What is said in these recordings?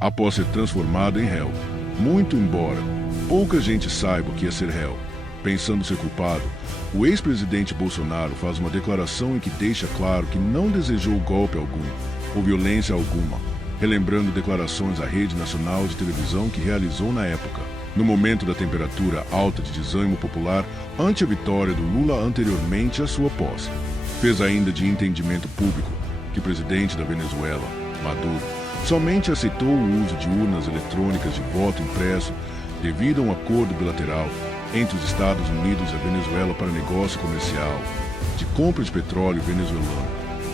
após ser transformado em réu. Muito embora pouca gente saiba o que é ser réu, pensando ser culpado, o ex-presidente Bolsonaro faz uma declaração em que deixa claro que não desejou golpe algum ou violência alguma, relembrando declarações à Rede Nacional de Televisão que realizou na época, no momento da temperatura alta de desânimo popular ante a vitória do Lula anteriormente à sua posse. Fez ainda de entendimento público que o presidente da Venezuela, Maduro, somente aceitou o uso de urnas eletrônicas de voto impresso devido a um acordo bilateral entre os Estados Unidos e a Venezuela para negócio comercial de compra de petróleo venezuelano,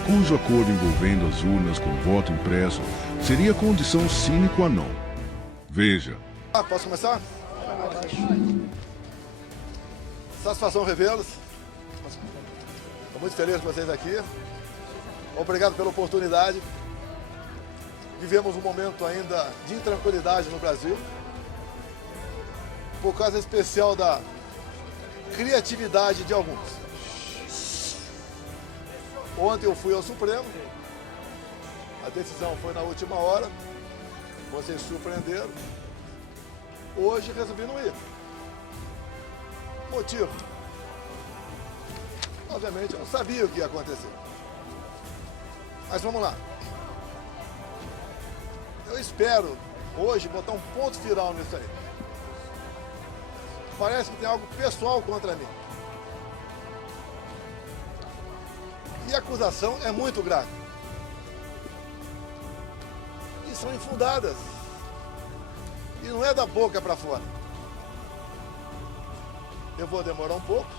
cujo acordo envolvendo as urnas com voto impresso seria condição sine qua non. Veja. Posso começar? Satisfação revê-los. Estou muito feliz com vocês aqui. Obrigado pela oportunidade. Vivemos um momento ainda de intranquilidade no Brasil, por causa especial da criatividade de alguns. Ontem eu fui ao Supremo, a decisão foi na última hora, vocês surpreenderam. Hoje resolvi não ir. Motivo? Obviamente eu não sabia o que ia acontecer. Mas vamos lá. Eu espero hoje botar um ponto final nisso aí. Parece que tem algo pessoal contra mim. E a acusação é muito grave. E são infundadas. E não é da boca para fora. Eu vou demorar um pouco,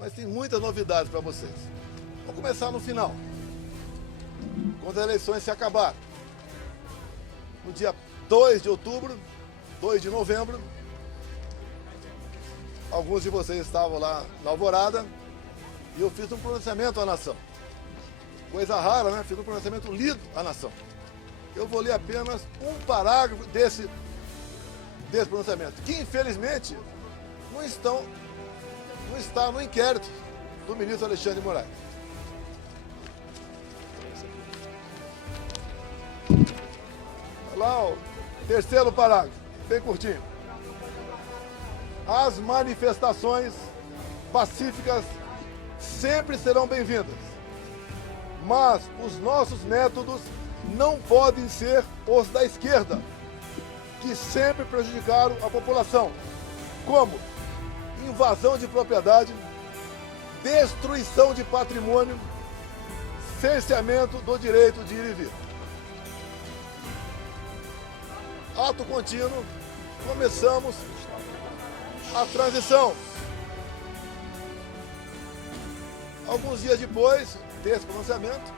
mas tem muitas novidades para vocês. Vou começar no final. Quando as eleições se acabarem. No dia 2 de outubro, 2 de novembro, alguns de vocês estavam lá na Alvorada e eu fiz um pronunciamento à nação. Coisa rara, né? Fiz um pronunciamento lido à nação. Eu vou ler apenas um parágrafo desse pronunciamento, que infelizmente não está no inquérito do ministro Alexandre de Moraes. Lá, o terceiro parágrafo, bem curtinho. As manifestações pacíficas sempre serão bem-vindas, mas os nossos métodos não podem ser os da esquerda, que sempre prejudicaram a população, como invasão de propriedade, destruição de patrimônio, cerceamento do direito de ir e vir. Ato contínuo, começamos a transição. Alguns dias depois desse pronunciamento,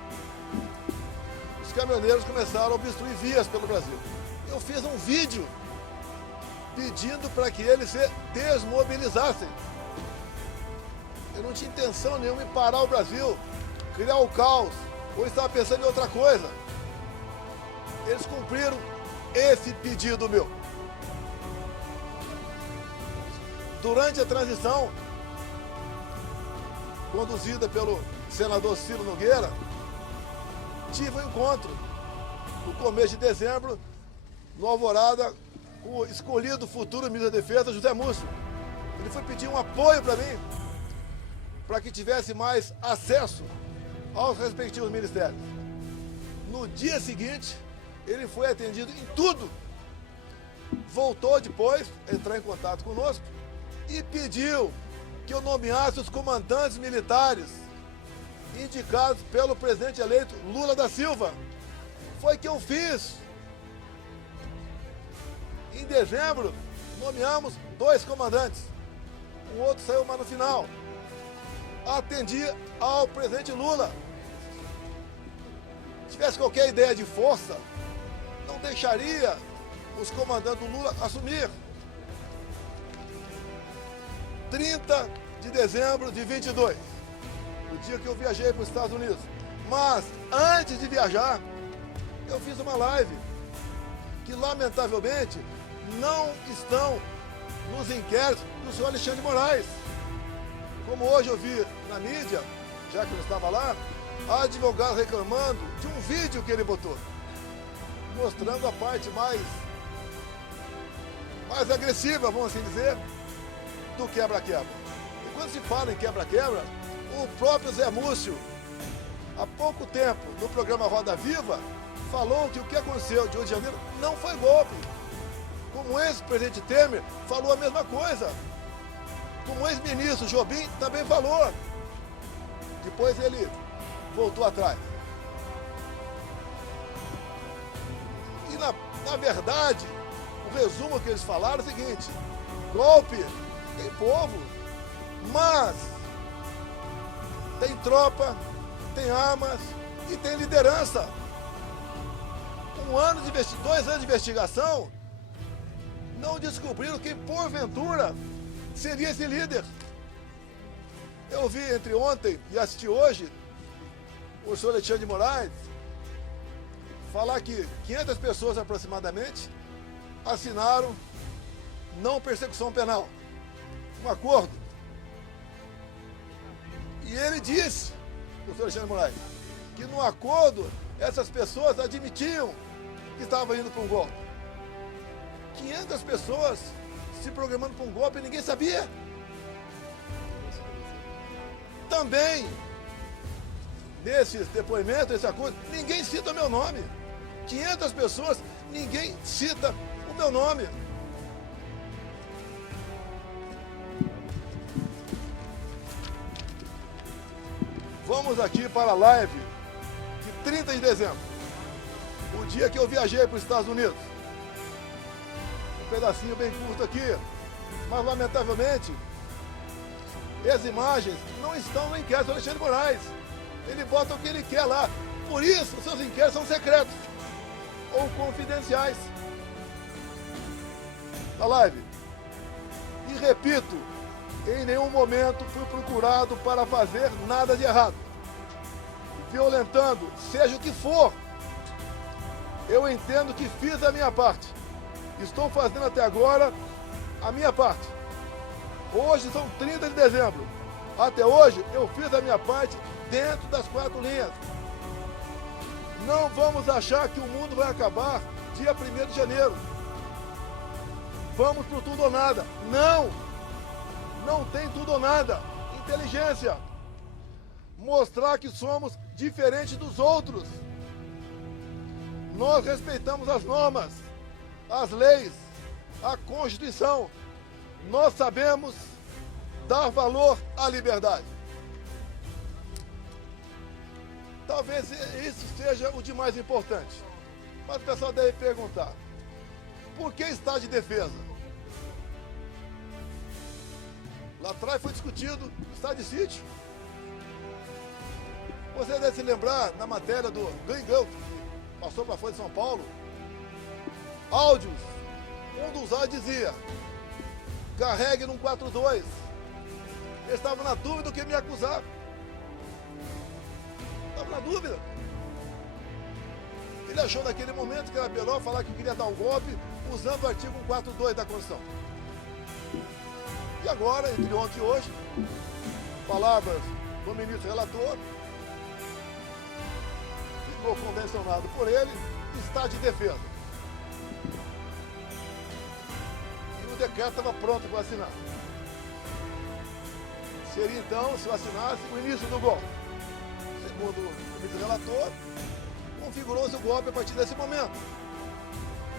os caminhoneiros começaram a obstruir vias pelo Brasil. Eu fiz um vídeo pedindo para que eles se desmobilizassem. Eu não tinha intenção nenhuma em parar o Brasil, criar o caos, ou estava pensando em outra coisa. Eles cumpriram esse pedido meu. Durante a transição, conduzida pelo senador Ciro Nogueira, tive um encontro no começo de dezembro, no Alvorada, com o escolhido futuro ministro da Defesa, José Múcio. Ele foi pedir um apoio para mim, para que tivesse mais acesso aos respectivos ministérios. No dia seguinte, ele foi atendido em tudo. Voltou depois a entrar em contato conosco e pediu que eu nomeasse os comandantes militares indicados pelo presidente eleito Lula da Silva. Foi que eu fiz. Em dezembro, nomeamos 2 comandantes. O outro saiu mais no final. Atendi ao presidente Lula. Se tivesse qualquer ideia de força, não deixaria os comandantes do Lula assumir. 30 de dezembro de 22, o dia que eu viajei para os Estados Unidos. Mas, antes de viajar, eu fiz uma live que, lamentavelmente, não estão nos inquéritos do senhor Alexandre de Moraes. Como hoje eu vi na mídia, já que eu estava lá, advogado reclamando de um vídeo que ele botou. mostrando a parte mais agressiva, vamos assim dizer, do quebra-quebra. E quando se fala em quebra-quebra, o próprio Zé Múcio, há pouco tempo, no programa Roda Viva, falou que o que aconteceu de Rio de Janeiro não foi golpe. Como o ex-presidente Temer falou a mesma coisa. Como o ex-ministro Jobim também falou. Depois ele voltou atrás. E na verdade, o resumo que eles falaram é o seguinte: golpe tem povo, mas tem tropa, tem armas e tem liderança. 2 anos de investigação, não descobriram quem porventura seria esse líder. Eu vi entre ontem e assisti hoje o senhor Alexandre de Moraes falar que 500 pessoas aproximadamente assinaram não persecução penal, um acordo. E ele disse, o senhor Alexandre de Moraes, que no acordo essas pessoas admitiam que estavam indo para um golpe. 500 pessoas se programando para um golpe e ninguém sabia. Também, nesses depoimentos, esse acordo, ninguém cita o meu nome. 500 pessoas, ninguém cita o meu nome. Vamos aqui para a live de 30 de dezembro. O dia que eu viajei para os Estados Unidos. Um pedacinho bem curto aqui. Mas, lamentavelmente, as imagens não estão no inquérito do Alexandre de Moraes. Ele bota o que ele quer lá. Por isso, os seus inquéritos são secretos ou confidenciais. Na live. E repito, em nenhum momento fui procurado para fazer nada de errado. Violentando, seja o que for. Eu entendo que fiz a minha parte. Estou fazendo até agora a minha parte. Hoje são 30 de dezembro. Até hoje eu fiz a minha parte dentro das 4 linhas. Não vamos achar que o mundo vai acabar dia 1º de janeiro. Vamos por tudo ou nada. Não! Não tem tudo ou nada. Inteligência. Mostrar que somos diferentes dos outros. Nós respeitamos as normas, as leis, a Constituição. Nós sabemos dar valor à liberdade. Talvez isso seja o de mais importante. Mas o pessoal deve perguntar: por que estado de defesa? Lá atrás foi discutido o estado de sítio. Você deve se lembrar na matéria do Glenn Gulf, que passou para a Folha de São Paulo, áudios. Um dos áudios dizia: carregue num 4-2. Ele estava na dúvida do que me acusar. Estava na dúvida. Ele achou naquele momento que era melhor falar que queria dar um golpe usando o artigo 142 da Constituição. E agora, entre ontem e hoje, palavras do ministro relator, ficou convencionado por ele, está de defesa. E o decreto estava pronto para assinar. Seria então, se eu assinasse, o início do golpe. Segundo o ministro relator, configurou-se o golpe a partir desse momento.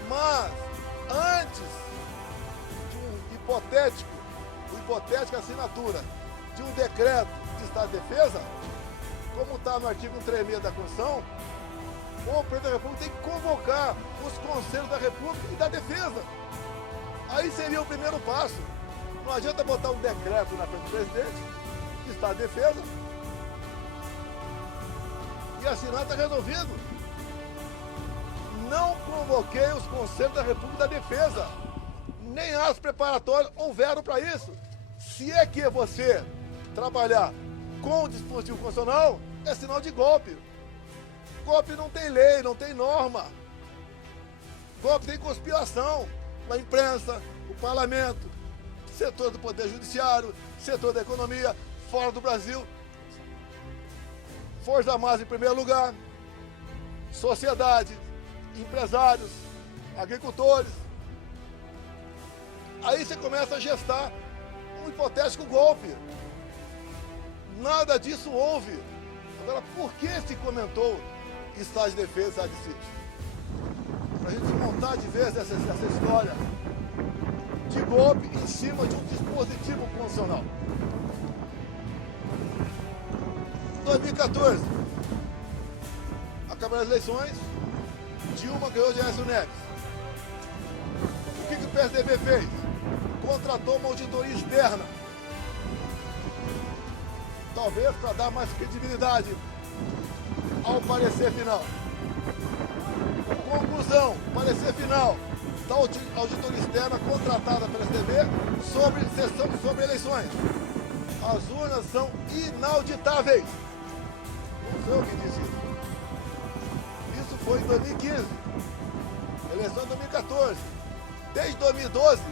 Mas, antes de uma hipotética assinatura de um decreto de estado de defesa, como está no artigo 136 da Constituição, o presidente da República tem que convocar os conselhos da República e da Defesa. Aí seria o primeiro passo. Não adianta botar um decreto na frente do presidente, de estado de defesa, e assinar, está resolvido. Não convoquei os conselhos da República e da Defesa. Nem atos preparatórios houveram para isso. Se é que você trabalhar com o dispositivo constitucional, é sinal de golpe. Golpe não tem lei, não tem norma. Golpe tem conspiração. A imprensa, o parlamento, setor do poder judiciário, setor da economia, fora do Brasil. Forças Armadas em primeiro lugar, sociedade, empresários, agricultores. Aí você começa a gestar um hipotético golpe. Nada disso houve. Agora, por que se comentou estado de defesa e estado de sítio? Para a gente desmontar de vez essa história de golpe em cima de um dispositivo constitucional. 2014, acabaram as eleições, Dilma ganhou de Aécio Neves. O que o PSDB fez? Contratou uma auditoria externa. Talvez para dar mais credibilidade ao parecer final. Conclusão, parecer final da auditoria externa contratada pela PSDB sobre eleições. As urnas são inauditáveis. Não sou eu que disse isso. Isso foi em 2015. Eleição em 2014. Desde 2012,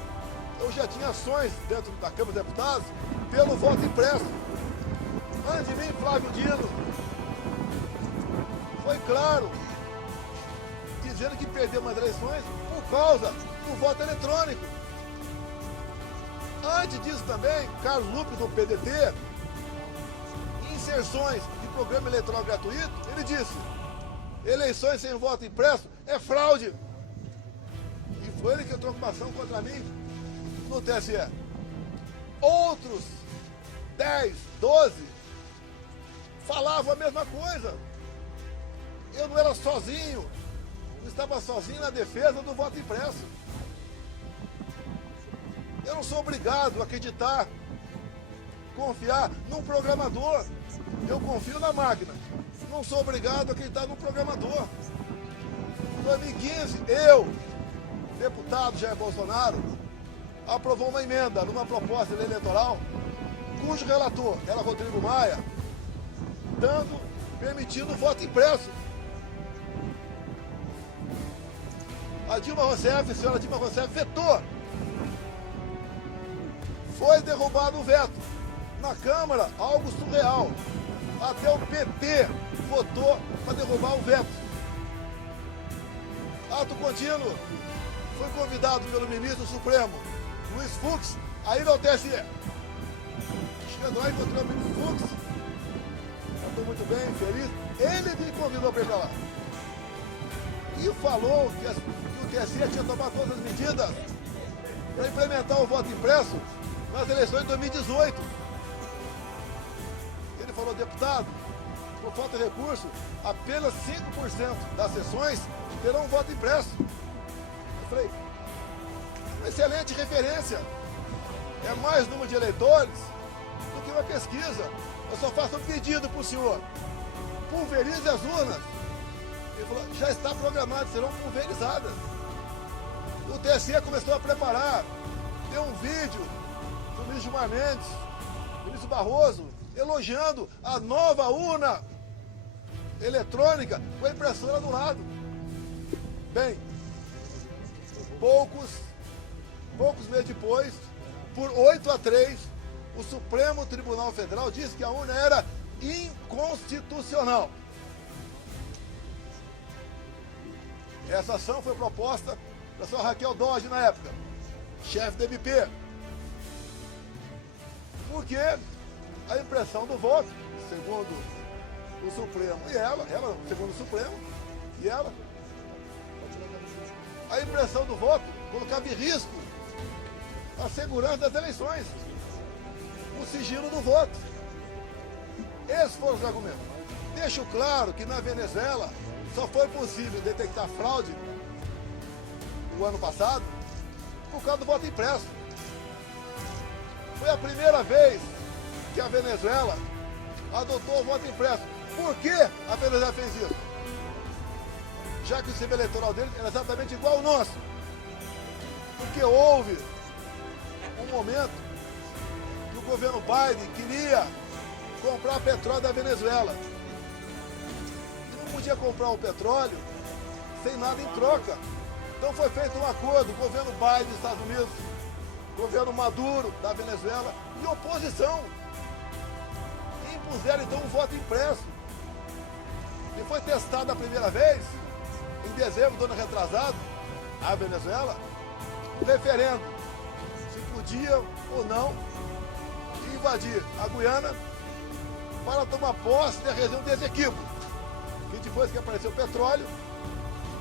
eu já tinha ações dentro da Câmara dos Deputados pelo voto impresso. Antes de mim, Flávio Dino foi claro, dizendo que perdeu as eleições por causa do voto eletrônico. Antes disso também, Carlos Lupe, do PDT, em inserções de programa eleitoral gratuito, ele disse: eleições sem voto impresso é fraude. E foi ele que entrou com uma ação contra mim no TSE. Outros 10, 12 falavam a mesma coisa. Eu não era sozinho, não estava sozinho na defesa do voto impresso. Eu não sou obrigado a acreditar, confiar num programador. Eu confio na máquina. Não sou obrigado a acreditar num programador. Em 2015, eu, deputado Jair Bolsonaro, aprovou uma emenda numa proposta de lei eleitoral, cujo relator era Rodrigo Maia, permitindo o voto impresso. A senhora Dilma Rousseff vetou. Foi derrubado o veto. Na Câmara, algo surreal. Até o PT votou para derrubar o veto. Ato contínuo. Foi convidado pelo ministro Supremo, Luiz Fux, a ir ao TSE. Chegando lá, encontrou o ministro Fux. Estou muito bem, feliz. Ele me convidou para ir para lá. E falou que o TSE tinha tomado todas as medidas para implementar o voto impresso nas eleições de 2018. Ele falou: deputado, por falta de recurso, apenas 5% das sessões terão voto impresso. Eu falei: uma excelente referência. É mais número de eleitores do que uma pesquisa. Eu só faço um pedido para o senhor: pulverize as urnas. Ele falou: já está programado, serão pulverizadas. O TSE começou a preparar. Deu um vídeo do ministro Gilmar Mendes, do ministro Barroso, elogiando a nova urna eletrônica com a impressora do lado. Bem, poucos meses depois, por 8-3, o Supremo Tribunal Federal disse que a urna era inconstitucional. Essa ação foi proposta pela senhora Raquel Dodge na época, chefe do MP. Porque a impressão do voto, segundo o Supremo e ela, segundo o Supremo e ela, a impressão do voto colocava em risco a segurança das eleições, o sigilo do voto. Esses foram os argumentos. Deixo claro que na Venezuela só foi possível detectar fraude no ano passado por causa do voto impresso. Foi a primeira vez que a Venezuela adotou o voto impresso. Por que a Venezuela fez isso? Já que o sistema eleitoral dele era exatamente igual ao nosso. Porque houve um momento que o governo Biden queria comprar petróleo da Venezuela. E não podia comprar o petróleo sem nada em troca. Então foi feito um acordo, o governo Biden dos Estados Unidos, o governo Maduro da Venezuela e oposição. E impuseram então um voto impresso. E foi testado a primeira vez em dezembro do ano retrasado, a Venezuela, o referendo se podia ou não invadir a Guiana para tomar posse da região desse equívoco. E depois que apareceu o petróleo,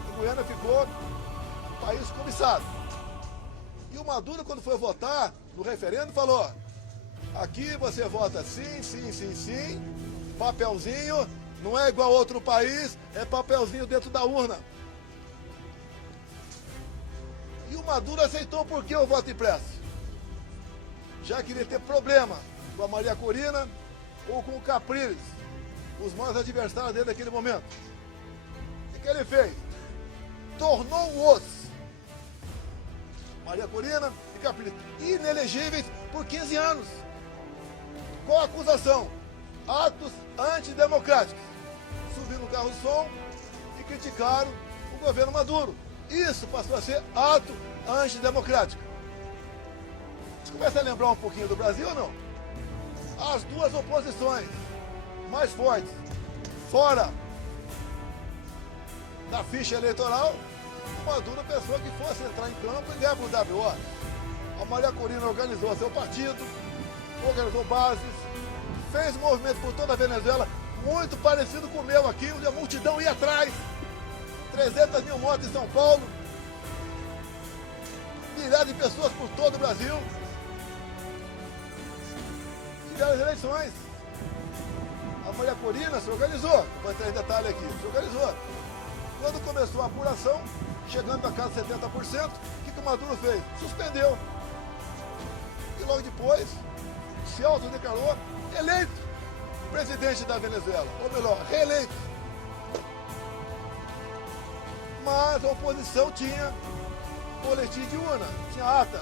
a Guiana ficou um país cobiçado. E o Maduro, quando foi votar no referendo, falou: aqui você vota sim, sim, sim, sim, papelzinho, não é igual a outro país, é papelzinho dentro da urna. E o Maduro aceitou por que o voto impresso? Já que ele ia ter problema com a Maria Corina ou com o Capriles, os maiores adversários dele naquele momento. O que ele fez? Tornou-os, Maria Corina e Capriles, inelegíveis por 15 anos. Qual a acusação? Atos antidemocráticos. Subiram no carro-som e criticaram o governo Maduro. Isso passou a ser ato antidemocrático. Você começa a lembrar um pouquinho do Brasil ou não? As duas oposições mais fortes, fora da ficha eleitoral, o Maduro pensou que fosse entrar em campo e ganhar por WO. A Maria Corina organizou seu partido, organizou bases, fez movimento por toda a Venezuela, muito parecido com o meu aqui, onde a multidão ia atrás. 300 mil mortes em São Paulo, milhares de pessoas por todo o Brasil. Tiveram as eleições. A Maria Corina se organizou, vou entrar em detalhe aqui, se organizou. Quando começou a apuração, chegando a casa de 70%, o que o Maduro fez? Suspendeu. E logo depois, se autodeclarou eleito presidente da Venezuela, ou melhor, reeleito. Mas a oposição tinha boletim de urna, tinha atas.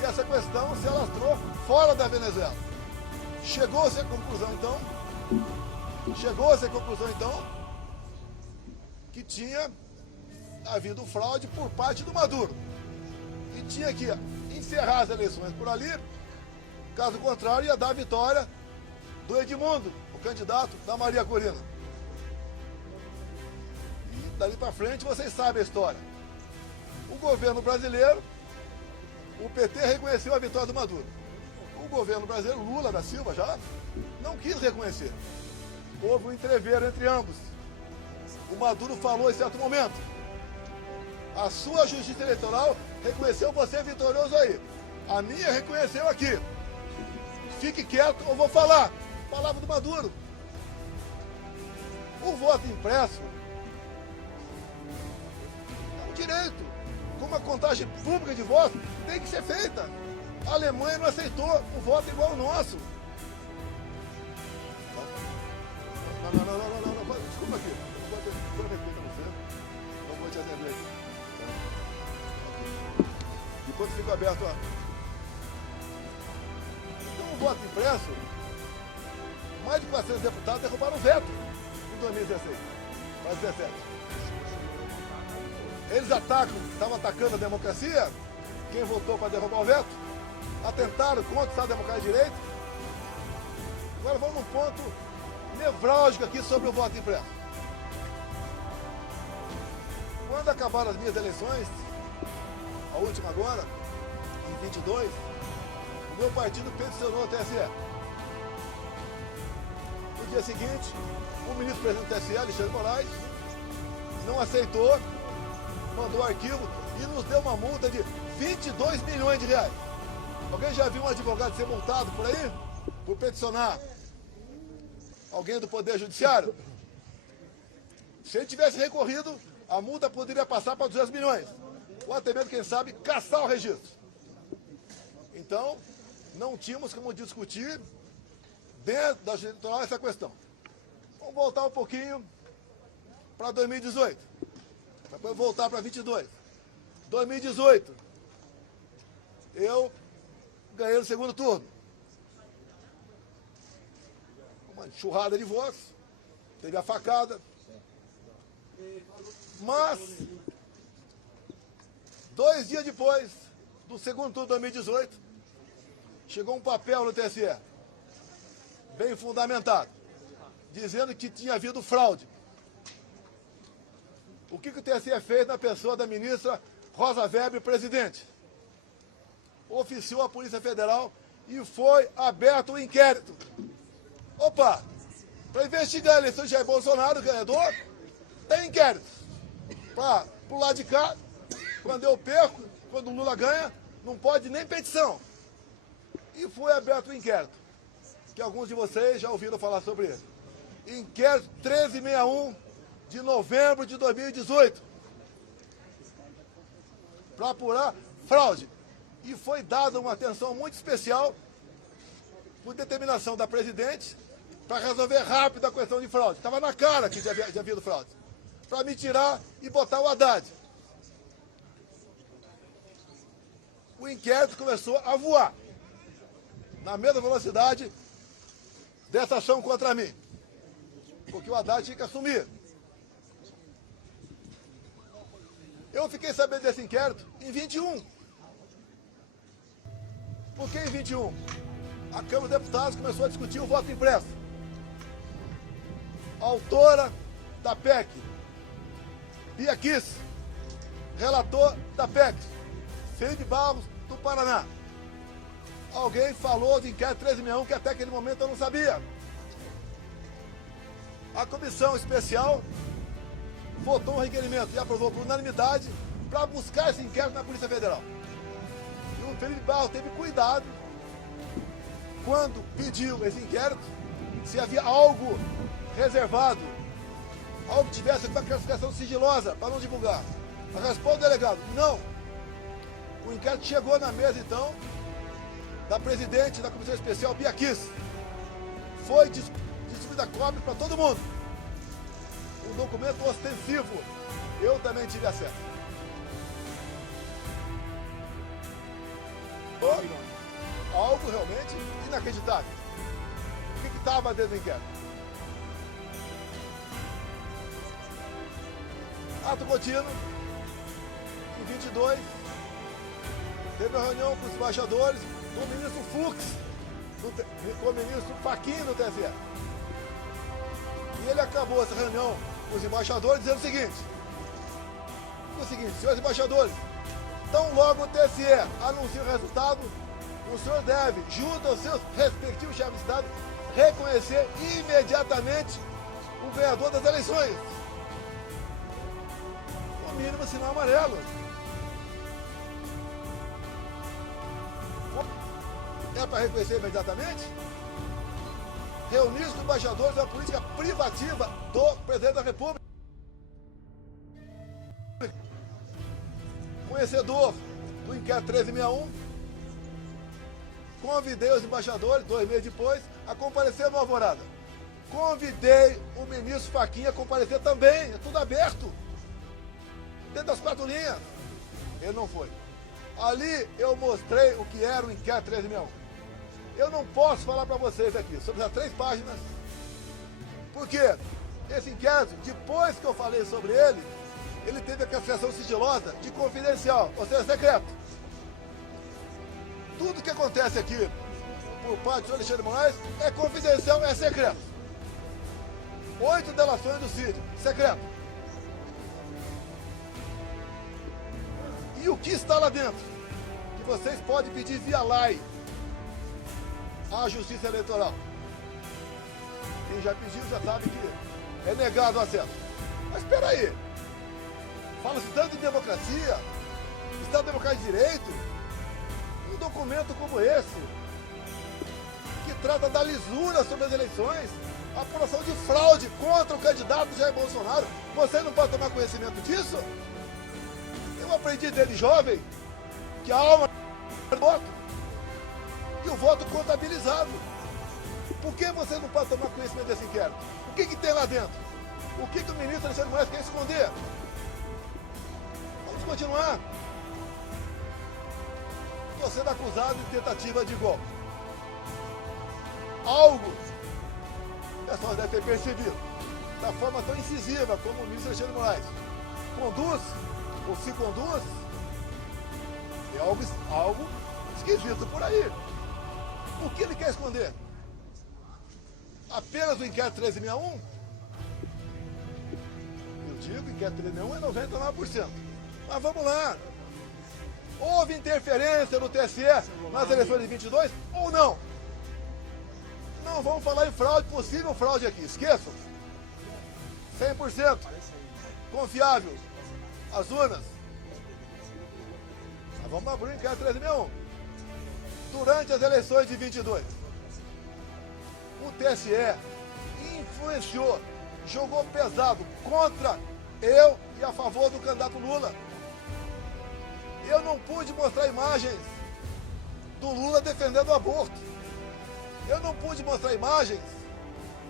E essa questão se alastrou fora da Venezuela. Chegou-se à conclusão, então, que tinha havido fraude por parte do Maduro. E tinha que encerrar as eleições por ali, caso contrário, ia dar a vitória do Edmundo, o candidato da Maria Corina. E dali para frente vocês sabem a história. O governo brasileiro, o PT reconheceu a vitória do Maduro. O governo brasileiro, Lula da Silva, já não quis reconhecer. Houve um entreveiro entre ambos. O Maduro falou em certo momento: a sua justiça eleitoral reconheceu você vitorioso aí. A minha reconheceu aqui. Fique quieto, eu vou falar. Palavra do Maduro. O voto impresso é um direito. Como a contagem pública de votos tem que ser feita. A Alemanha não aceitou o voto igual ao nosso. Não. Desculpa aqui. Não vou respeitar você. Não vou te atender aqui. Enquanto fica aberto, ó. Então, o voto impresso, mais de 400 deputados derrubaram o veto em 2016. Quase 17. Eles estavam atacando a democracia, quem votou para derrubar o veto, atentaram contra o Estado Democrático de Direito. Agora vamos num ponto nevrálgico aqui sobre o voto impresso. Quando acabaram as minhas eleições, a última agora, em 22, o meu partido peticionou ao TSE. No dia seguinte, o ministro-presidente do TSE, Alexandre Moraes, não aceitou, mandou arquivo e nos deu uma multa de 22 milhões de reais. Alguém já viu um advogado ser multado por aí? Por peticionar alguém do Poder Judiciário? Se ele tivesse recorrido, a multa poderia passar para 200 milhões. Ou até mesmo, quem sabe, caçar o registro. Então, não tínhamos como discutir dentro da justiça eleitoral essa questão. Vamos voltar um pouquinho para 2018. Depois voltar para 22. 2018, eu ganhei no segundo turno. Uma enxurrada de votos, teve a facada. Mas, 2 dias depois do segundo turno de 2018, chegou um papel no TSE, bem fundamentado, dizendo que tinha havido fraude. O que o TSE fez na pessoa da ministra Rosa Weber, presidente? Oficiou a Polícia Federal e foi aberto o inquérito. Opa! Para investigar a eleição de Jair Bolsonaro, ganhador, tem inquérito. Para o lado de cá, quando eu perco, quando o Lula ganha, não pode nem petição. E foi aberto o inquérito, que alguns de vocês já ouviram falar sobre ele. Inquérito 1361 de novembro de 2018. Para apurar fraude. E foi dada uma atenção muito especial por determinação da presidente para resolver rápido a questão de fraude. Estava na cara que já havia havido fraude. Para me tirar e botar o Haddad. O inquérito começou a voar na mesma velocidade dessa ação contra mim. Porque o Haddad tinha que assumir. Eu fiquei sabendo desse inquérito em 21. Por que em 21? A Câmara dos Deputados começou a discutir o voto impresso. A autora da PEC, Bia Kicis, relator da PEC, Felipe Barros, do Paraná. Alguém falou de inquérito 1361 que até aquele momento eu não sabia. A comissão especial votou um requerimento e aprovou por unanimidade para buscar esse inquérito na Polícia Federal. E o Felipe Barros teve cuidado, quando pediu esse inquérito, se havia algo reservado, algo que tivesse uma classificação sigilosa para não divulgar. A resposta do delegado, não. O inquérito chegou na mesa, então, da presidente da comissão especial, Bia Kicis. Foi distribuída cópia para todo mundo. Um documento ostensivo. Eu também tive acesso. Algo realmente inacreditável. O que estava dentro do inquérito? Ato contínuo, em 22, teve uma reunião com os embaixadores do ministro Fux, com o ministro Fachin do TSE. E ele acabou essa reunião com os embaixadores dizendo o seguinte, senhores embaixadores, tão logo o TSE anuncia o resultado, o senhor deve, junto aos seus respectivos chefes de Estado, reconhecer imediatamente o ganhador das eleições. No mínimo, sinal amarelo. É para reconhecer imediatamente? Reunir os embaixadores é uma política privativa do presidente da República. Conhecedor do inquérito 1361, convidei os embaixadores, 2 meses depois, a comparecer no Alvorada. Convidei o ministro Fachin a comparecer também, é tudo aberto, dentro das 4 linhas. Ele não foi. Ali eu mostrei o que era o inquérito 1361. Eu não posso falar para vocês aqui sobre as 3 páginas, porque esse inquérito, depois que eu falei sobre ele, ele teve a classificação sigilosa de confidencial, ou seja, secreto. Tudo que acontece aqui por parte do Alexandre de Moraes é confidencial, é secreto. 8 delações do Cid, secreto. E o que está lá dentro? Que vocês podem pedir via lei à Justiça Eleitoral. Quem já pediu já sabe que é negado o acesso. Mas espera aí. Fala-se tanto em democracia, Estado Democrático de Direito. Um documento como esse, que trata da lisura sobre as eleições, a apuração de fraude contra o candidato Jair Bolsonaro, você não pode tomar conhecimento disso? Eu aprendi dele jovem que a alma é voto e o voto contabilizado. Por que você não pode tomar conhecimento desse inquérito? O que tem lá dentro? O que o ministro Alexandre de Moraes quer esconder? Vamos continuar. Estou sendo acusado de tentativa de golpe. Algo, o pessoal deve ter percebido, da forma tão incisiva como o ministro Alexandre de Moraes conduz, ou se conduz, é algo esquisito por aí. O que ele quer esconder? Apenas o inquérito 1361? digo, inquérito 1361 é 99%. Mas vamos lá. Houve interferência no TSE nas eleições de 22 ou não? Não vamos falar em fraude, possível fraude aqui, esqueçam. 100% confiável. As urnas. Mas vamos abrir o inquérito 1361. Durante as eleições de 22, o TSE influenciou, jogou pesado contra eu e a favor do candidato Lula. Eu não pude mostrar imagens do Lula defendendo o aborto. Eu não pude mostrar imagens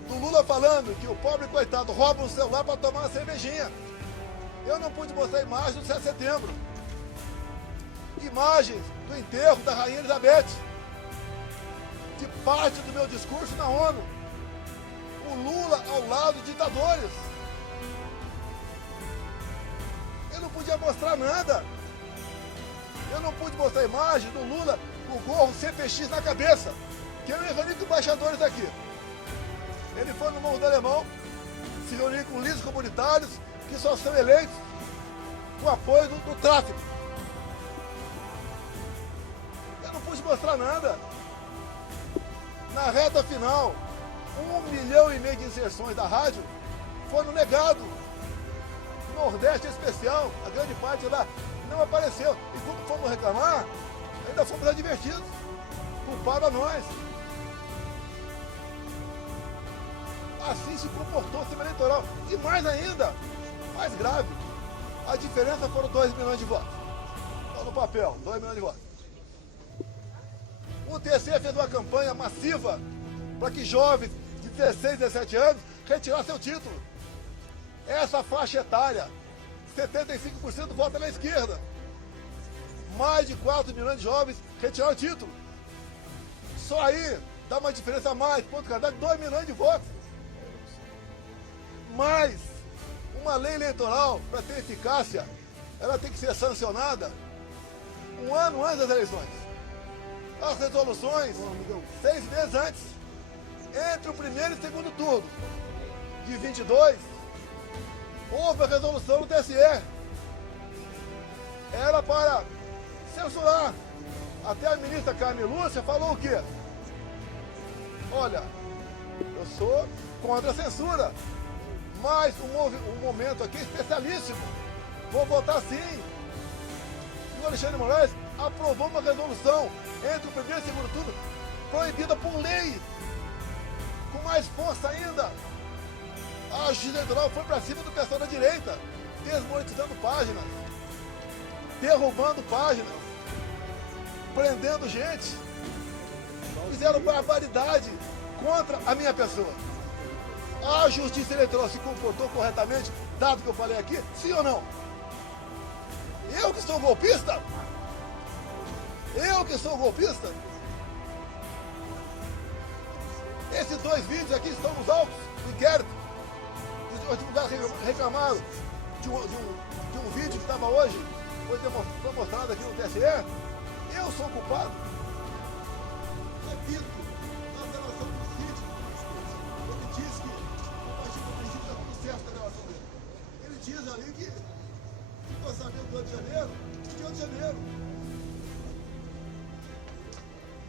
do Lula falando que o pobre coitado rouba um celular para tomar uma cervejinha. Eu não pude mostrar imagens do 7 de setembro. Imagens do enterro da Rainha Elizabeth. De parte do meu discurso na ONU. O Lula ao lado de ditadores. Eu não podia mostrar nada. Eu não pude mostrar a imagem do Lula com o gorro CPX na cabeça, que eu reuni com embaixadores daqui. Ele foi no Morro do Alemão, se reuniu com líderes comunitários que só são eleitos com apoio do tráfico. Eu não pude mostrar nada. Na reta final, 1,5 milhão de inserções da rádio foram negados. Nordeste especial, a grande parte lá não apareceu. E quando fomos reclamar, ainda fomos advertidos. Culpado a nós. Assim se comportou o sistema eleitoral. E mais ainda, mais grave, a diferença foram 2 milhões de votos. Está no papel, 2 milhões de votos. O TSE fez uma campanha massiva para que jovens de 16, 17 anos retirassem seu título. Essa faixa etária, 75% vota na esquerda. Mais de 4 milhões de jovens retiraram o título. Só aí dá uma diferença a mais, ponto candidato, 2 milhões de votos. Mas uma lei eleitoral, para ter eficácia, ela tem que ser sancionada 1 ano antes das eleições. As resoluções, 6 meses antes. Entre o primeiro e segundo turno de 22, houve a resolução do TSE. Era para censurar. Até a ministra Carmen Lúcia falou o quê? Olha, eu sou contra a censura, mas um momento aqui especialíssimo. Vou votar sim. E o Alexandre de Moraes aprovou uma resolução entre o primeiro e o segundo turno, proibida por lei, com mais força ainda. A justiça eleitoral foi para cima do pessoal da direita, desmonetizando páginas, derrubando páginas, prendendo gente. Fizeram barbaridade contra a minha pessoa. A justiça eleitoral se comportou corretamente, dado que eu falei aqui, sim ou não? Eu que sou golpista? Eu que sou golpista? Esses 2 vídeos aqui estão nos autos do inquérito. Os advogados reclamaram de um vídeo que estava hoje, foi mostrado aqui no TSE. Eu sou culpado. Repito, na relação do sítio, ele diz que o partido do princípio está tudo certo na relação dele. Ele diz ali que ficou sabendo do 8 de janeiro, de 8 de janeiro.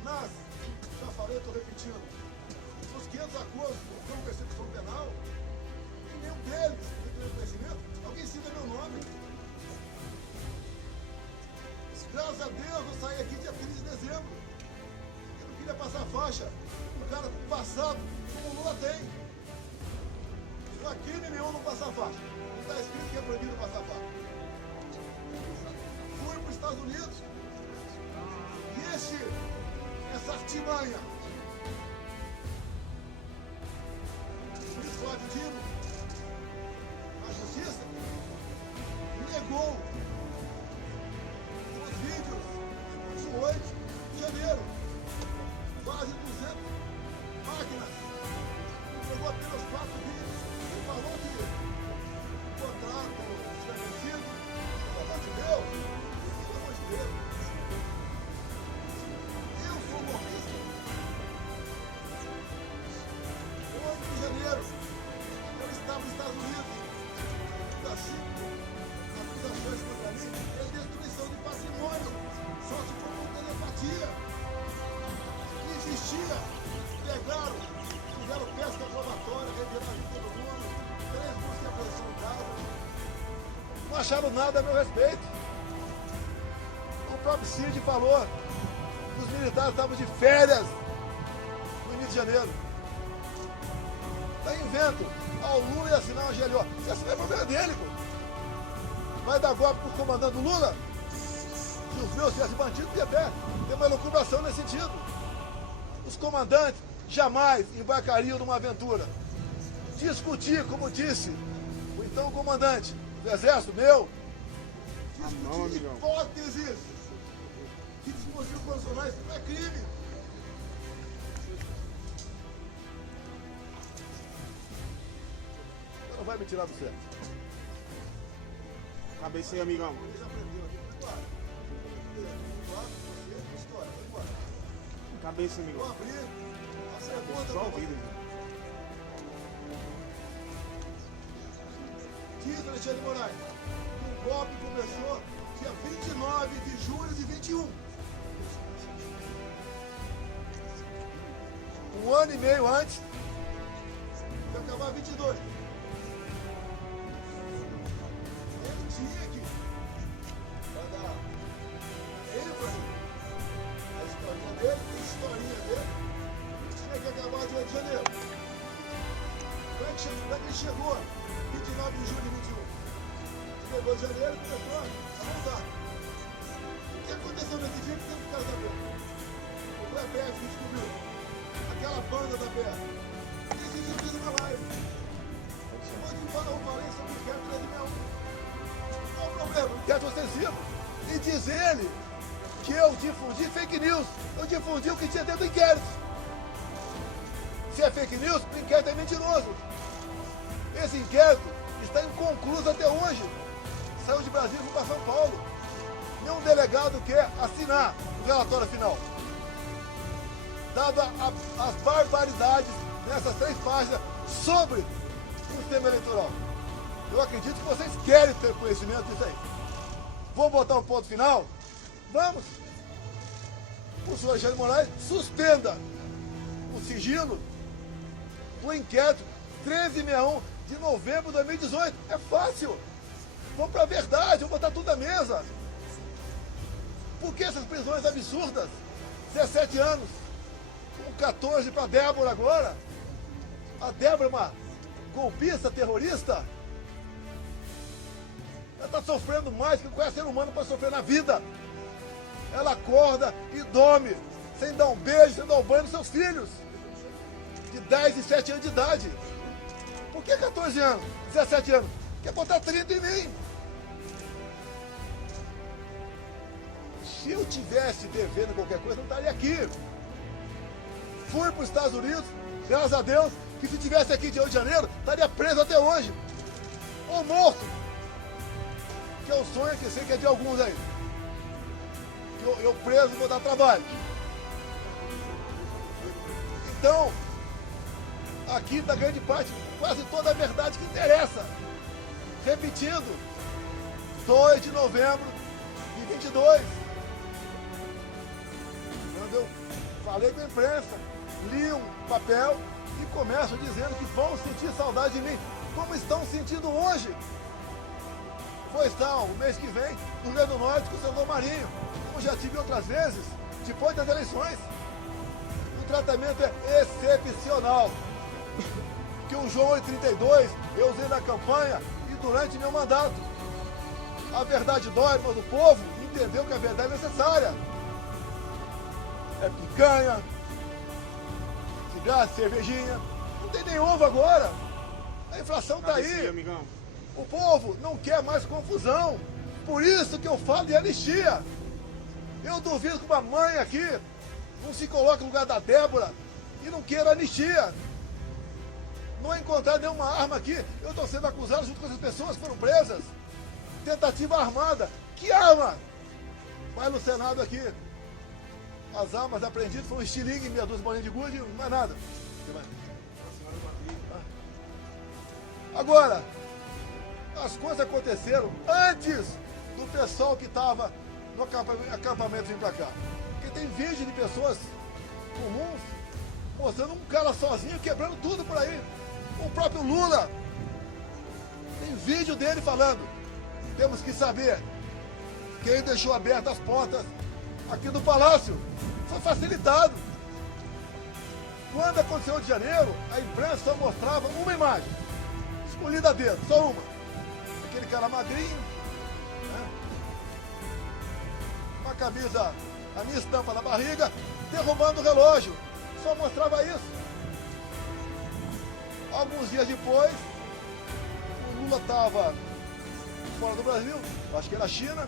Mas, já falei, estou repetindo, os 500 acordos com persecução penal, e nenhum deles, no conhecimento, alguém cita meu nome. Graças a Deus eu saí aqui dia 15 de dezembro. Eu não queria passar faixa com um cara passado como o Lula tem. Não há crime nenhum não passar faixa. Não está escrito que é proibido passar faixa. Fui para os Estados Unidos e essa artimanha, o Flávio Dino, a justiça, negou os vídeos do 8 de janeiro. Quase 200 máquinas. Pegou apenas 4 vídeos e falou que o contrato estabelecido pela parte de Deus, pelo amor de Deus. Eu sou golpista. acharam nada a meu respeito. O próprio Cid falou que os militares estavam de férias no Rio de Janeiro. Daí invento, ao Lula ia assinar uma GLO. Se assinar é problema dele, pô. Vai dar golpe pro comandante do Lula? Se os meus tivessem bandido, ia até ter uma elucubração nesse sentido. Os comandantes jamais embarcariam numa aventura. Discutir, como disse o então comandante do Exército, meu, discutir hipóteses que dispositivos constitucionais não é crime. Você não vai me tirar do sério. Cabeça aí, amigão. Cabeça, amigão. Vou abrir a segunda. Só ouvido. Diz Alexandre de Moraes, o golpe começou dia 29 de julho de 21. Um ano e meio antes de acabar 22. Ele tinha que dar ênfase à historinha dele, tinha que acabar de 8 de janeiro. Quando ele chegou 29 de julho de 21. Chegou de janeiro e começou a voltar. O que aconteceu nesse dia que tem que ficar sabendo? Foi a PF que descobriu. Aquela banda da PF. E esse dia fez uma live. Onde quando eu falei sobre o inquérito 1361. Qual o problema? O inquérito ostensivo. E diz ele que eu difundi fake news. Eu difundi o que tinha dentro do inquérito. Se é fake news, o inquérito é mentiroso. Esse inquérito está inconcluso até hoje. Saiu de Brasília e foi para São Paulo. Nenhum delegado quer assinar o relatório final. Dado as barbaridades nessas 3 páginas sobre o sistema eleitoral. Eu acredito que vocês querem ter conhecimento disso aí. Vamos botar um ponto final? Vamos! O senhor Alexandre de Moraes suspenda o sigilo do inquérito 1361 de novembro de 2018. É fácil. Vamos para a verdade, vamos botar tudo na mesa. Por que essas prisões absurdas? 17 anos, com 14 para Débora agora. A Débora é uma golpista, terrorista. Ela está sofrendo mais que qualquer ser humano pode sofrer na vida. Ela acorda e dorme, sem dar um beijo, sem dar um banho nos seus filhos. De 10 e 7 anos de idade. Por que 14 anos, 17 anos? Quer botar 30 em mim? Se eu tivesse devendo qualquer coisa, não estaria aqui. Fui para os Estados Unidos, graças a Deus, que se tivesse aqui de 8 de janeiro, estaria preso até hoje. Ou morto. Que é o sonho que eu sei que é de alguns aí. Que eu preso vou dar trabalho. Então, aqui está grande parte, quase toda a verdade que interessa. Repetindo, 2 de novembro de 22. Quando eu falei com a imprensa, li um papel e começo dizendo que vão sentir saudade de mim, como estão sentindo hoje. Vou estar o mês que vem no Rio Grande do Norte com o senador Marinho, como já tive outras vezes, depois das eleições. O tratamento é excepcional. Que o João 832 eu usei na campanha e durante meu mandato. A verdade dói, mas o povo entendeu que a verdade é necessária. É picanha, cigarro, cervejinha. Não tem nem ovo agora. A inflação está aí. Amigão. O povo não quer mais confusão. Por isso que eu falo de anistia. Eu duvido que uma mãe aqui não se coloque no lugar da Débora e não queira anistia. Não encontrar nenhuma arma aqui. Eu estou sendo acusado junto com essas pessoas que foram presas. Tentativa armada. Que arma? Vai no Senado aqui. As armas apreendidas foram um estilingue, meia dúzia de bolinha de gude, não é nada. Agora, as coisas aconteceram antes do pessoal que estava no acampamento vir para cá. Porque tem vídeo de pessoas comuns mostrando um cara sozinho quebrando tudo por aí. O próprio Lula tem vídeo dele falando: Temos que saber quem deixou abertas as portas aqui do Palácio. Foi facilitado. Quando aconteceu o de janeiro, a imprensa só mostrava uma imagem, escolhida a dedo, só uma. Aquele cara magrinho, né? Uma camisa, a minha estampa na barriga, derrubando o relógio. Só mostrava isso. Alguns dias depois, o Lula estava fora do Brasil, acho que era a China,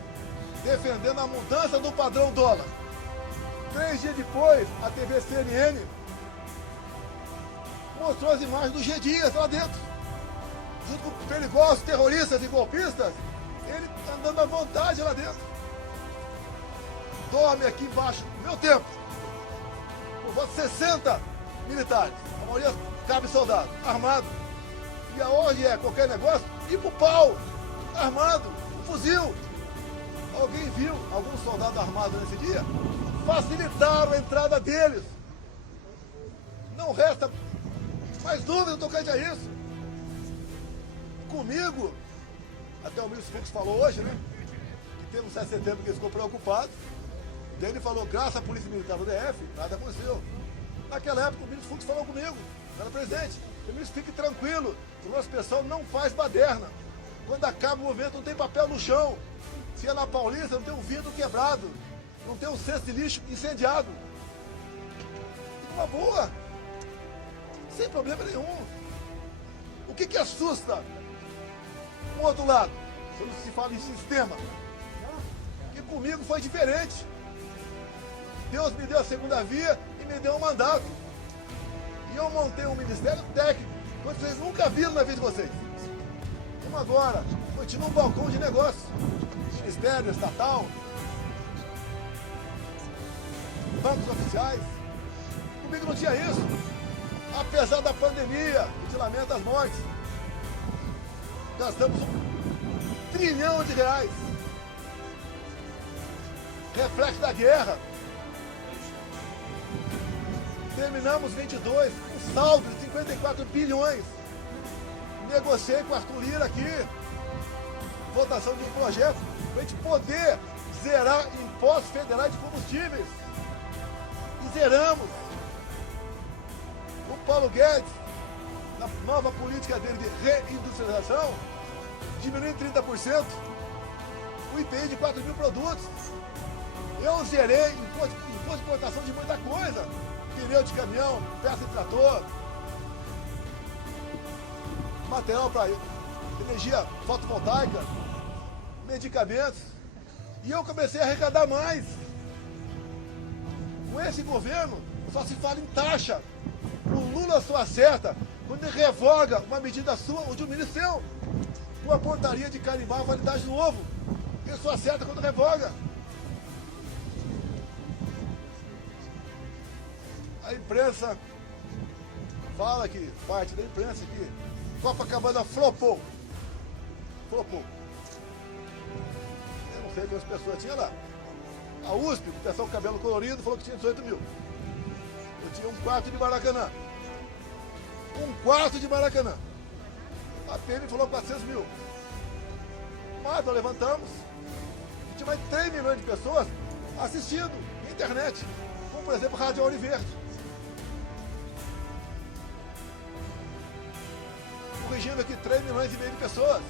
defendendo a mudança do padrão dólar. 3 dias depois, a TV CNN mostrou as imagens do G. Dias lá dentro, junto com perigosos, terroristas e golpistas, ele andando à vontade lá dentro. Dorme aqui embaixo, no meu tempo, por volta de 60 militares, a maioria cabe soldado, armado. E aonde é qualquer negócio, ir pro pau, armado, um fuzil. Alguém viu algum soldado armado nesse dia? Facilitaram a entrada deles. Não resta mais dúvida tocante a isso. Comigo, até o ministro Fux falou hoje, né? Que teve um 7 de setembro que ele ficou preocupado. Daí ele falou, graças à Polícia Militar do DF, nada aconteceu. Naquela época o ministro Fux falou comigo, era presidente. O ministro, fique tranquilo, o nosso pessoal não faz baderna. Quando acaba o movimento não tem papel no chão. Se é na Paulista, não tem um vidro quebrado. Não tem um cesto de lixo incendiado. Uma boa. Sem problema nenhum. O que assusta? O outro lado, quando se fala em sistema. Que comigo foi diferente. Deus me deu a segunda via e me deu um mandato. E eu montei um ministério técnico, quando vocês nunca viram na vida de vocês. Como agora, continua um balcão de negócio. Ministério, estatal, bancos oficiais. Comigo não tinha isso. Apesar da pandemia, a gente lamenta as mortes. Gastamos R$1 trilhão. Reflexo da guerra. Terminamos 22, um saldo de 54 bilhões. Negociei com o Arthur Lira aqui, votação de um projeto, para a gente poder zerar impostos federais de combustíveis. E zeramos. O Paulo Guedes, na nova política dele de reindustrialização, diminuiu em 30% o IPI de 4 mil produtos. Eu zerei imposto de importação de muita coisa. Pneu de caminhão, peça de trator, material para energia fotovoltaica, medicamentos. E eu comecei a arrecadar mais. Com esse governo, só se fala em taxa. O Lula só acerta quando ele revoga uma medida sua ou de um ministro seu. Com a portaria de carimbar a validade do ovo. Ele só acerta quando revoga. A imprensa fala que, parte da imprensa que Copacabana flopou. Flopou. Eu não sei quantas pessoas tinha lá. A USP, o pessoal com cabelo colorido, falou que tinha 18 mil. Eu tinha um quarto de Maracanã. Um quarto de Maracanã. A PM falou 400 mil. Mas nós levantamos. E tinha mais de 3 milhões de pessoas assistindo na internet. Como, por exemplo, Rádio Ouro Verde. Corrigindo aqui 3 milhões e meio de pessoas.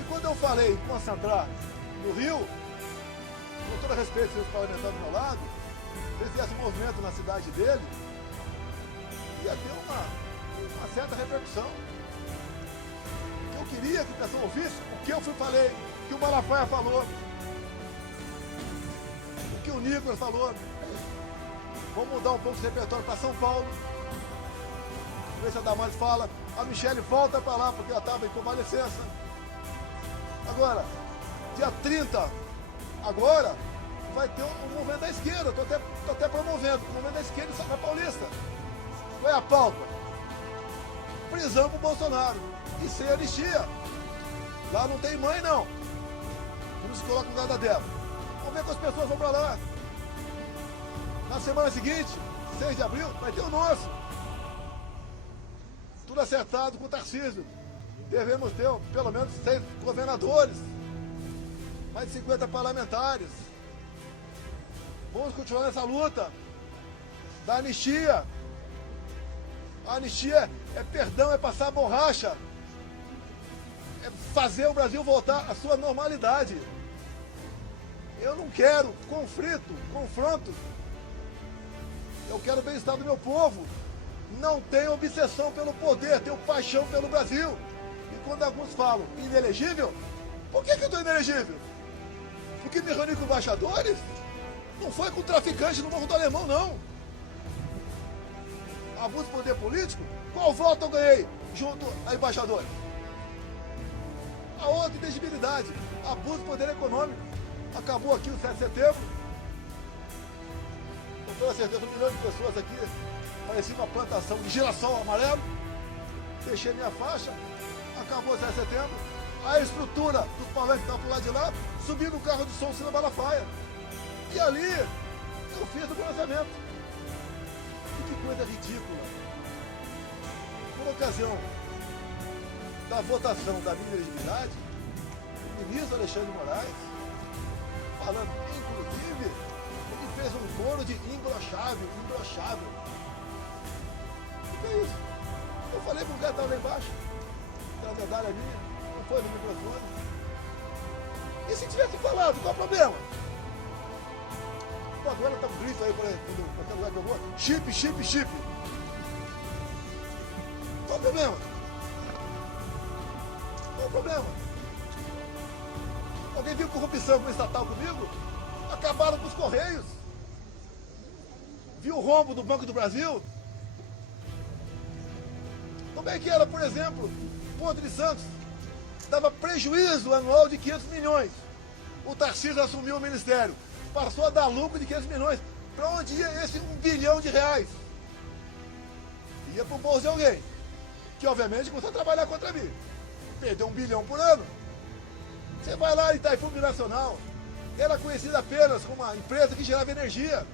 E quando eu falei em concentrar no Rio, com todo respeito aos parlamentares do meu lado, se ele fizesse um movimento na cidade dele, ia ter uma certa repercussão. Eu queria que o pessoal ouvisse o que eu falei, o que o Malafaia falou, o que o Nicolas falou. Vamos mudar um pouco esse repertório para São Paulo. Ver se a Damares fala, a Michele volta para lá porque ela estava em convalescença. Agora, dia 30, agora, vai ter um movimento da esquerda, estou até promovendo, o movimento da esquerda em São Paulista. Qual é a pauta? Prisão para o Bolsonaro. E sem anistia. Lá não tem mãe, não. Não se coloca no nada dela. Vamos ver quantas pessoas vão para lá. Na semana seguinte, 6 de abril, vai ter o nosso. Tudo acertado com o Tarcísio. Devemos ter pelo menos 6 governadores. mais de 50 parlamentares. Vamos continuar nessa luta da anistia. A anistia é perdão, é passar a borracha, é fazer o Brasil voltar à sua normalidade. Eu não quero confronto. Eu quero o bem-estar do meu povo. Não tenho obsessão pelo poder, tenho paixão pelo Brasil. E quando alguns falam inelegível, por que eu estou inelegível? Porque me reuni com embaixadores? Não foi com traficante no Morro do Alemão, não. Abuso de poder político? Qual voto eu ganhei junto a embaixadores? A outra inelegibilidade, abuso de poder econômico. Acabou aqui o 7 de setembro. Com toda certeza, 1 milhão de pessoas aqui, parecia uma plantação de girassol amarelo. Deixei minha faixa, acabou o 7 de setembro. A estrutura dos palanques que estavam por lá de lá, subi no carro de som Cine Malafaia. E ali eu fiz o pronunciamento. E que coisa ridícula. Por ocasião da votação da minha elegibilidade, o ministro Alexandre de Moraes, falando, inclusive, ele fez um coro de imbrochável. O que é isso? Eu falei com o cara que estava lá embaixo, aquela medalha minha, não foi no microfone. E se tivesse falado, qual é o problema? Pô, agora tá um grito aí para aquele lugar que eu vou. Chip. Qual o problema? Qual o problema? Alguém viu corrupção com estatal comigo? Acabaram com os Correios. Viu o rombo do Banco do Brasil? Como é que era, por exemplo, Ponte de Santos? Dava prejuízo anual de 500 milhões. O Tarcísio assumiu o ministério. Passou a dar lucro de 500 milhões. Para onde ia esse 1 bilhão de reais? Ia para o bolso de alguém, que obviamente começou a trabalhar contra mim. Perdeu 1 bilhão por ano. Você vai lá em Itaipu Binacional, era conhecida apenas como uma empresa que gerava energia.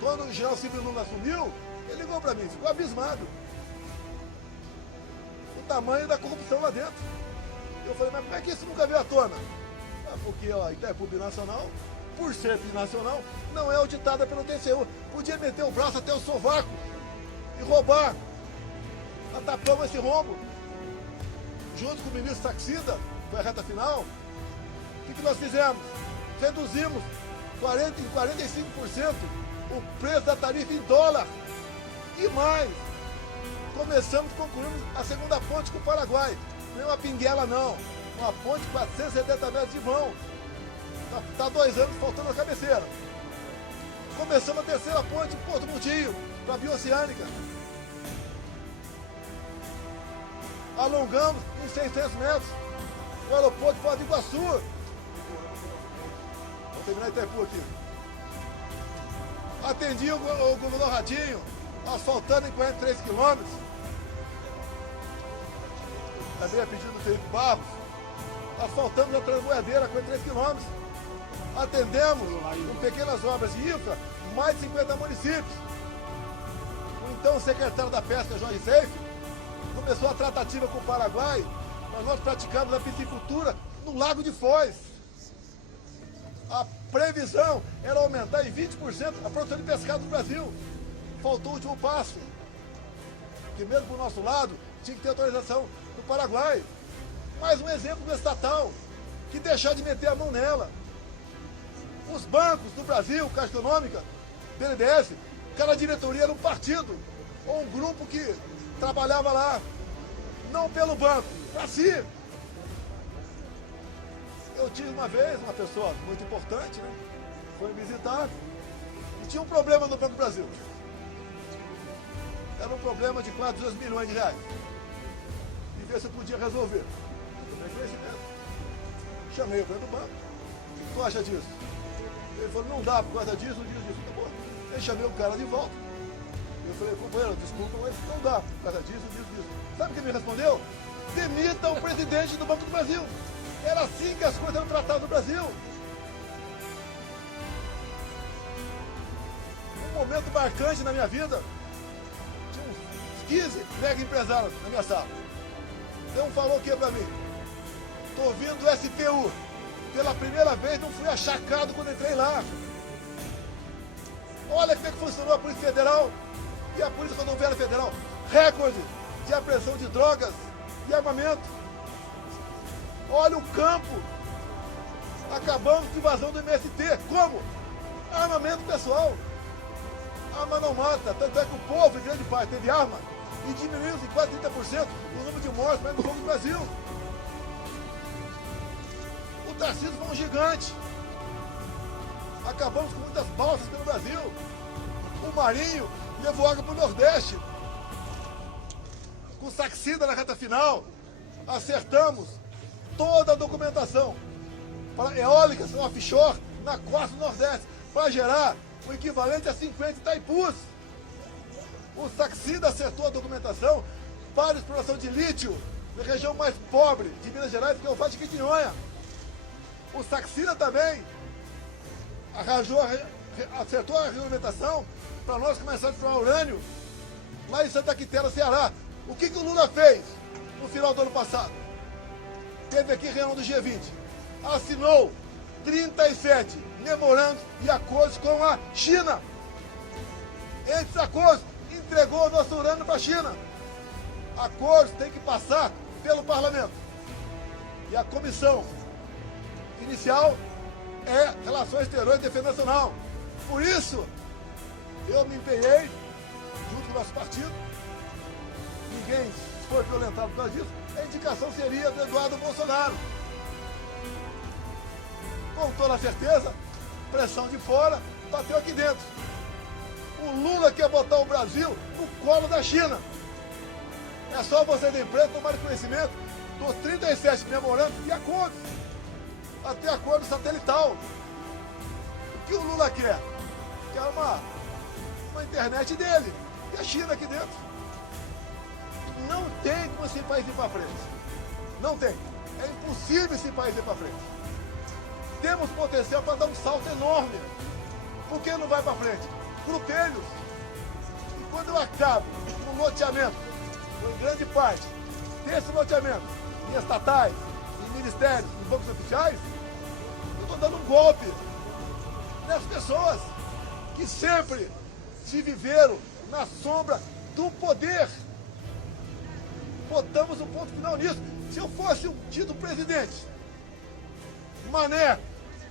Quando o general Silvio Luna assumiu, ele ligou para mim, ficou abismado. O tamanho da corrupção lá dentro. Eu falei, mas como é que isso nunca veio à tona? Porque ó, Itaipu Binacional, por ser binacional, não é auditada pelo TCU. Podia meter o braço até o sovaco e roubar. Atapamos esse rombo. Junto com o ministro Saxida, foi a reta final. O que nós fizemos? Reduzimos 45% o preço da tarifa em dólar. E mais, começamos, concluímos a segunda ponte com o Paraguai. Não é uma pinguela não, uma ponte de 470 metros de vão. Está 2 anos faltando a cabeceira. Começamos a terceira ponte em Porto Murtinho, para a Bioceânica. Alongamos em 600 metros o aeroporto de Foz do Iguaçu. Vou terminar Itaipu aqui. Atendi o governador Ratinho, asfaltando em 43 quilômetros. Também a pedido do Felipe Barros. Asfaltamos a Transboiadeira, 43 quilômetros. Atendemos, com pequenas obras de infra, mais de 50 municípios. O então secretário da Pesca, Jorge Seife, começou a tratativa com o Paraguai, mas nós praticamos a piscicultura no Lago de Foz. A previsão era aumentar em 20% a produção de pescado no Brasil. Faltou o último passo, que mesmo do nosso lado tinha que ter autorização do Paraguai. Mais um exemplo do estatal, que deixar de meter a mão nela. Os bancos do Brasil, Caixa Econômica, BNDES, cada diretoria era um partido, ou um grupo que trabalhava lá, não pelo banco, para si. Eu tive uma vez uma pessoa muito importante, né? Foi me visitar e tinha um problema no Banco do Brasil. Era um problema de quase 2 milhões de reais. E ver se eu podia resolver. Eu tomei conhecimento. Chamei o presidente do banco. O que tu acha disso? Ele falou, não dá por causa disso, disso. Tá bom. Eu chamei o cara de volta. Eu falei, companheiro, desculpa, mas não dá por causa disso. Sabe o que ele me respondeu? Demita o presidente do Banco do Brasil. Era assim que as coisas eram tratadas no Brasil. Um momento marcante na minha vida, tinha uns 15 mega empresários na minha sala. Então falou o que pra mim? Estou ouvindo o SPU. Pela primeira vez não fui achacado quando entrei lá. Olha como é que funcionou a Polícia Federal e a Polícia Rodoviária Federal. Recorde de apreensão de drogas e armamento. Olha o campo. Acabamos com a invasão do MST. Como? Armamento pessoal. Arma não mata. Tanto é que o povo, em grande parte, teve arma e diminuiu em quase 30% o número de mortes no fogo do Brasil. O Tarcísio foi um gigante. Acabamos com muitas balsas pelo Brasil. O Marinho levou água para o Nordeste. Com Saxida na reta final, acertamos toda a documentação para eólicas offshore na costa do Nordeste, para gerar o equivalente a 50 Itaipus. O Saxida acertou a documentação para a exploração de lítio na região mais pobre de Minas Gerais, que é o Vale de Quitinhonha. O Saxida também acertou a regulamentação para nós começarmos a explorar urânio lá em Santa Quitéria, Ceará. O que o Lula fez no final do ano passado? Teve aqui reunião do G20. Assinou 37 memorandos e acordos com a China. Esses acordos entregou o nosso urânio para a China. Acordos têm que passar pelo parlamento. E a comissão inicial é Relações Exteriores e Defesa Nacional. Por isso, eu me empenhei, junto com o nosso partido, ninguém foi violentado por causa disso, a indicação seria do Eduardo Bolsonaro. Com toda a certeza, pressão de fora, bateu aqui dentro. O Lula quer botar o Brasil no colo da China. É só vocês da imprensa tomarem conhecimento dos 37 memorandos e acordos. Até acordo satelital. O que o Lula quer? Quer uma internet dele. E a China aqui dentro. Não tem como esse país ir para frente. Não tem. É impossível esse país ir para frente. Temos potencial para dar um salto enorme. Por que não vai para frente? Grupelhos. E quando eu acabo no loteamento, em grande parte desse loteamento, em estatais, em ministérios, em bancos oficiais, eu estou dando um golpe nessas pessoas que sempre se viveram na sombra do poder. Botamos um ponto final nisso. Se eu fosse um dito presidente, Mané,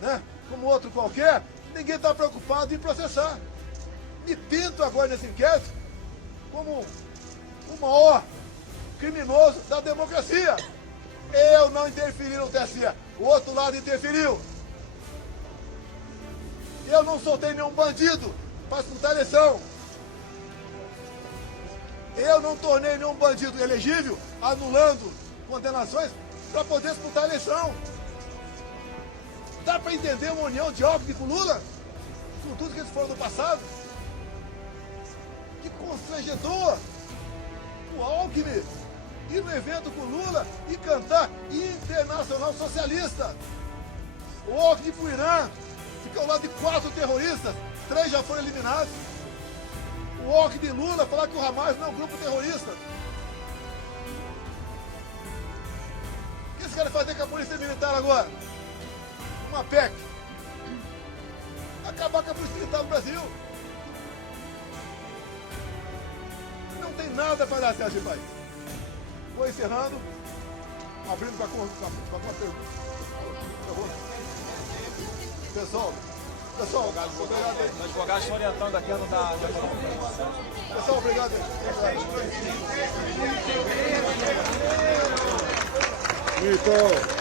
né, como outro qualquer, ninguém está preocupado em processar. Me pinto agora nesse inquérito como o maior criminoso da democracia. Eu não interferi no TSE, o outro lado interferiu. Eu não soltei nenhum bandido para disputar a eleição. Eu não tornei nenhum bandido elegível, anulando condenações para poder disputar a eleição. Dá para entender uma união de Alckmin com Lula? Com tudo que eles foram do passado? Que constrangedor! O Alckmin ir no evento com Lula e cantar Internacional Socialista. O Alckmin para o Irã, fica ao lado de 4 terroristas, 3 já foram eliminados. O Alckmin de Lula falar que o Hamas não é um grupo terrorista. O que eles querem fazer com a polícia militar agora? Uma PEC. Acabar com a polícia militar no Brasil. Não tem nada para dar certo esse país. Vou encerrando, abrindo para uma pergunta. Por favor. Pessoal, obrigado aí. Os advogados estão orientando aqui a não dar. Pessoal, obrigado aí. Vitor!